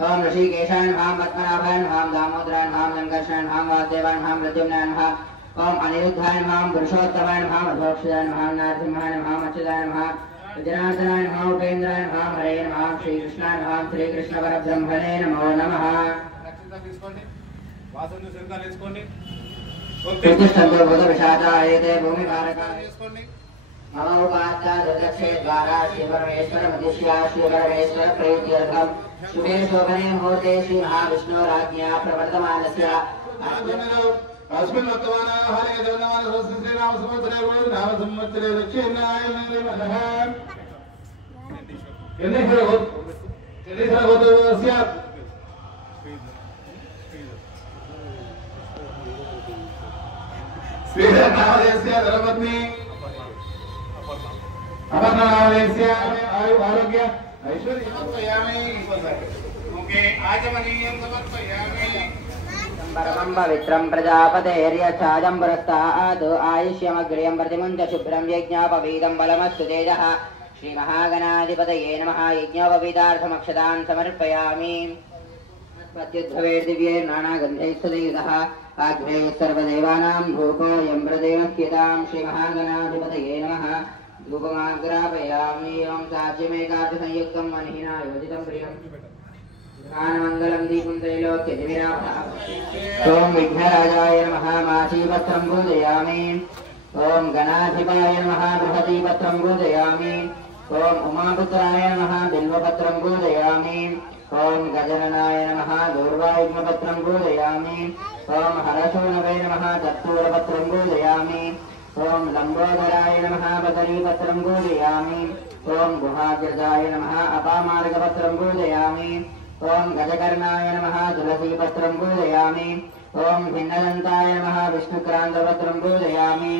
ओम ऋषिकेशाय नमः पद्मनाभाय नमः दामोदराय नमः लंकर्षणाय नमः वासुदेवाय नमः प्रद्युम्नाय नमः ओम अनिरुद्धाय नमः पुरुषोत्तमाय नमः मधोक्षजाय नमः नरसिंहाय नमः अच्युताय नमः विजनार्दनाय नमः उपेन्द्राय नमः हरे नमः श्रीकृष्णाय नमः श्रीकृष्ण परब्रह्मणे नमो नमः प्रतिष्ठन्तो भूतविशाचायते भूमिकारकाय मम उपाध्याय द्वारा श्री परमेश्वर मदिष्या श्री परमेश्वर प्रीत्यर्थम शुभे शोभने मुहूर्ते श्री महाविष्णुराज्ञा प्रवर्तमानस्य अस्मिन् वर्तमानाय हरे जगन्नाथ श्री राम संवत्सरे नाम संवत्सरे दक्षिणाय नमः होतस्य श्रीधरनामस्य धर्मपत्नी अपर्णानामस्य आयु आरोग्य ऐश्वर्य समर्पयामि ओके आचमनीयं समर्पयामि परमं पवित्रं प्रजापतेर्यच्छादं पुरस्तात् आयुष्यमग्र्यं प्रतिमुञ्च शुभ्रं यज्ञोपवीतं बलमस्तु तेजः श्रीमहागणाधिपतये नमः यज्ञोपवीतार्थमक्षतान् समर्पयामि प्रत्युद्भवेर्दिव्ये नानागन्धैस्तुतयुतः आग्नेयः सर्वदेवानां धूपोऽयं प्रदेवह्यतां श्रीमहागणाधिपतये नमः धूपमाग्रापयामि ओं साज्यमेकार्धसंयुक्तं मनहिना योजितं प्रियम् ध्यानमङ्गलं दीपं त्रैलोक्यतिमिराभः ओं विघ्नराजाय नमः मासीपत्रं पूजयामि ओं गणाधिपाय नमः बृहतीपत्रं पूजयामि ओं उमापुत्राय नमः बिल्वपत्रं पूजयामि ओं गजननाय नमः दूर्वायुग्मपत्रं पूजयामि ओं हरशूनवे नमः दत्तूरपत्रं पूजयामि ओं लंबोदराय नमः बदरीपत्रं पूजयामि ओं गुहाग्रजाय नमः अपामार्गपत्रं पूजयामि ओं गजकर्णाय नमः तुलसीपत्रं पूजयामि ओं भिन्नदन्ताय नमः विष्णुक्रान्तपत्रं पूजयामि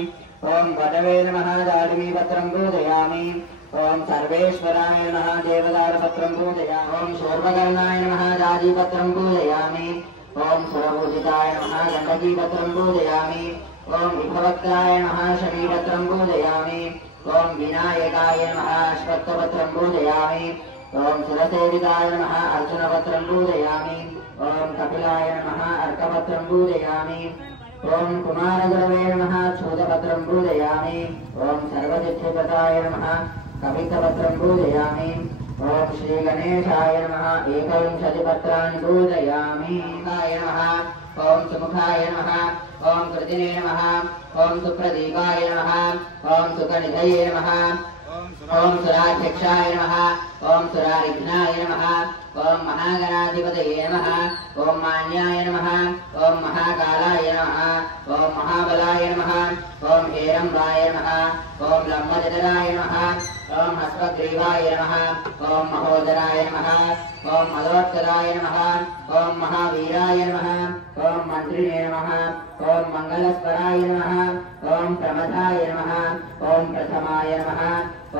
ओं वटवे नमः दाडिमीपत्रं पूजयामि ओं सर्वेश्वराय नमः देवदारपत्रं पूजयामि ओं शोर्वकर्णाय नमः दाजीपत्रं पूजयामि ओं सुरपूजिताय नमः गण्डकीपत्रं पूजयामि ओं विभवक्ताय नमः शमीपत्रं पूजयामि ओं विनायकाय नमः अश्वत्थपत्रं पूजयामि ओं सुरसेविताय नमः अर्जुनपत्रं पूजयामि ओं कपिलाय नमः अर्कपत्रं पूजयामि ओं कुमारगुरवे नमः छूतपत्रं पूजयामि ओं सर्वसिद्धिप्रदाय नमः कवितपत्रं पूजयामि ओं श्रीगणेशाय नमः एकविंशतिपत्राणि पूजयामि नमः ओं सुमुखाय नमः ओं कृतिने नमः ओं सुप्रदीपाय नमः ओं सुकनिधये नमः ओं सुराध्यक्षाय नमः ओं सुरारिघ्नाय नमः ओं महागणाधिपतये नमः ओं मान्याय नमः ओं महाकालाय नमः ओं महाबलाय नमः ओं हेरम्बाय नमः ओं लम्बोदराय नमः ओं हस्वग्रीवाय नमः ओं महोदराय नमः ओं मदोत्तराय नमः ओं महावीराय नमः ओं मन्त्रिणे नमः ओं मङ्गलस्वराय नमः ओं प्रमथाय नमः ओं प्रथमाय नमः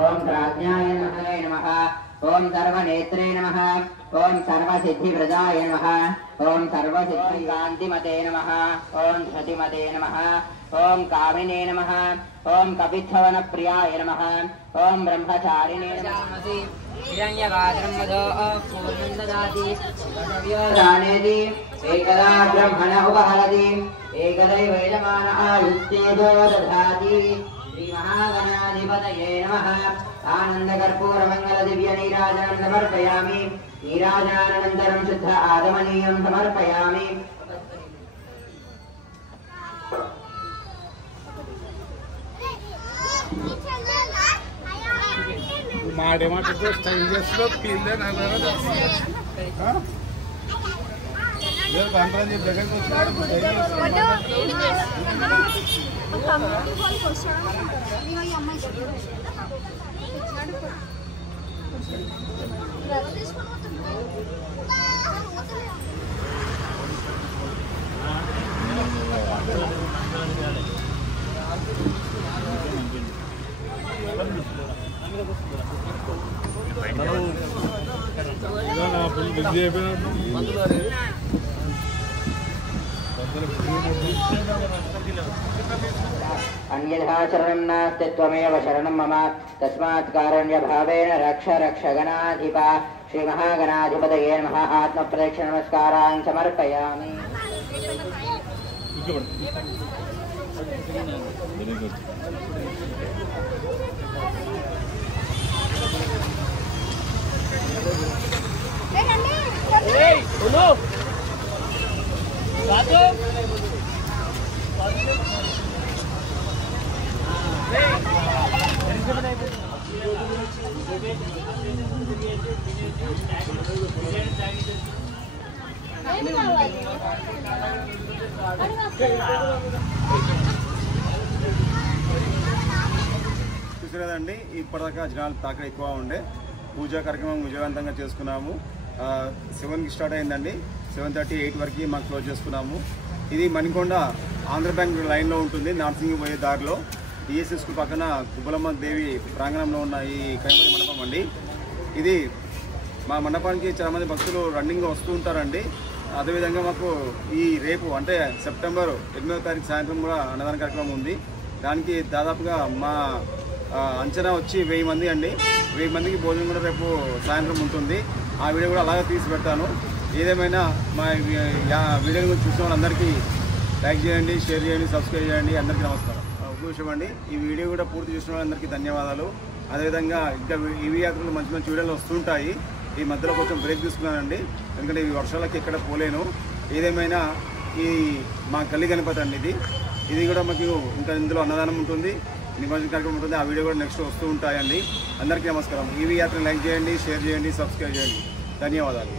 ओं प्राज्ञाय नमः ओं सर्वनेत्रे नमः ओं सर्वसिद्धिप्रदाय नमः ओं सर्वसिद्धिकान्तिमते नमः ओं धृतिमते नमः ओं कामिने नमः ओं कपित्थवनप्रियाय नमः ओं ब्रह्मचारिणे नमः हिरण्यगात्रं वदो पूर्णं ददाति दानेति एकदा ब्रह्मण उपहरति एकदैव यजमान आयुस्तेजो दधाति श्रीमहागणाधिपतये नमः आनन्दकर्पूरमङ्गलदिव्यनीराजनं समर्पयामि नीराजनानन्तरं शुद्ध आगमनीयं समर्पयामि माडे माटे स्टाइल చేస్తా పిల్లే నగర జర కాంట్రాంజి దగ్గరికి వచ్చాడు ఇదనా ఫుల్ బిజీ అయిపోయినా अन्यथा शरणं नास्ति त्वमेव शरणं मम तस्मात् कारुण्यभावेन रक्ष रक्ष गणाधिपा श्रीमहागणाधिपतये नमः। आत्मप्रदक्षिण नमस्कारान् समर्पयामि। చూసారండి, ఇప్పటిదాకా జనాలు తాకడ ఎక్కువ ఉండే పూజా కార్యక్రమం విజయవంతంగా చేసుకున్నాము. 7కి స్టార్ట్ అయిందండి. 7:30 8 వరకు మాకు క్లోజ్ చేసుకున్నాము. ఇది మణికొండ ఆంధ్ర బ్యాంక్ లైన్లో ఉంటుంది. నార్సింగ్ పోయే దారిలో డిఎస్సి స్కూల్ పక్కన కుబ్బలమ్మ దేవి ప్రాంగణంలో ఉన్న ఈ కైమరి మండపం అండి. ఇది మా మండపానికి చాలామంది భక్తులు రన్నింగ్గా వస్తూ ఉంటారండి. అదేవిధంగా మాకు ఈ రేపు అంటే సెప్టెంబర్ 8వ తారీఖు సాయంత్రం కూడా అన్నదాన కార్యక్రమం ఉంది. దానికి దాదాపుగా మా అంచనా వచ్చి 1000 మంది అండి. 1000 మందికి భోజనం కూడా రేపు సాయంత్రం ఉంటుంది. ఆ వీడియో కూడా అలాగే తీసి పెడతాను. ఏదేమైనా మా వీడియో గురించి చూసిన వాళ్ళందరికీ లైక్ చేయండి, షేర్ చేయండి, సబ్స్క్రైబ్ చేయండి. అందరికీ నమస్కారం. ఒక విషయం అండి, ఈ వీడియో కూడా పూర్తి చూసిన వాళ్ళందరికీ ధన్యవాదాలు. అదేవిధంగా ఇంకా ఈవీ యాత్రలు మంచి మంచి వీడియోలు వస్తుంటాయి. ఈ మధ్యలో కొంచెం బ్రేక్ తీసుకున్నానండి, ఎందుకంటే ఈ వర్షాలకి ఎక్కడ పోలేను. ఏదేమైనా ఈ మా గల్లీ గణపతి అండి, ఇది కూడా మాకు ఇంకా ఇందులో అన్నదానం ఉంటుంది, నిమజ్జన కార్యక్రమం ఉంటుంది. ఆ వీడియో కూడా నెక్స్ట్ వస్తూ ఉంటాయండి. అందరికీ నమస్కారం. ఈవీ యాత్ర లైక్ చేయండి, షేర్ చేయండి, సబ్స్క్రైబ్ చేయండి. ధన్యవాదాలు.